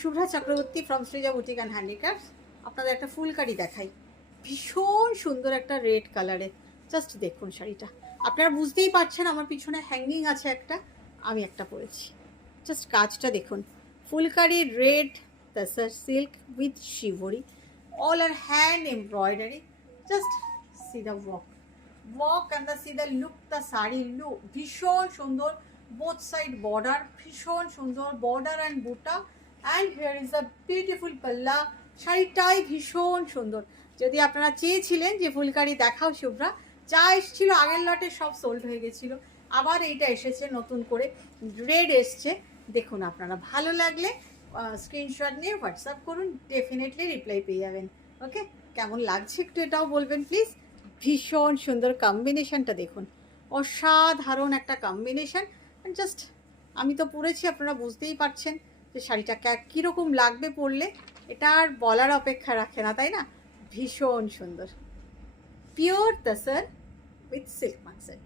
Shubhra Chakraborty from Srija boutique and handicrafts. আপনাদের একটা ফুলকারি দেখাই, ভীষণ সুন্দর একটা রেড কালারে। জাস্ট দেখুন শাড়িটা, আপনারা বুঝতেই পারছেন আমার পিছনে হ্যাঙ্গিং আছে একটা, আমি একটা পরেছি। জাস্ট কাজটা দেখুন, phulkari red tussar silk with শিভরি, all are hand embroidery. Just see the walk and see the look, the sari look ভীষণ সুন্দর, both side border ভীষণ সুন্দর, border and বুটা, and here is a beautiful palla. শাড়িটাই ভীষণ সুন্দর। যদি আপনারা চেয়েছিলেন যে ফুলকারি দেখাও শুভ্রা, যা এসেছিল আগের লটে সব সোল্ড হয়ে গেছিল, আবার এইটা এসেছে নতুন করে, রেড এসছে। দেখুন, আপনারা ভালো লাগলে স্ক্রিনশট নিয়ে হোয়াটসঅ্যাপ করুন, ডেফিনেটলি রিপ্লাই পেয়ে যাবেন। ওকে, কেমন লাগছে একটু এটাও বলবেন প্লিজ। ভীষণ সুন্দর কম্বিনেশনটা দেখুন, অসাধারণ একটা কম্বিনেশন। জাস্ট আমি তো পরেছি, আপনারা বুঝতেই পারছেন যে শাড়িটা কীরকম লাগবে পরলে, এটা আর বলার অপেক্ষা রাখে না, তাই না? ভীষণ সুন্দর, পিওর তাসার উইথ সিল্ক মার্সেট।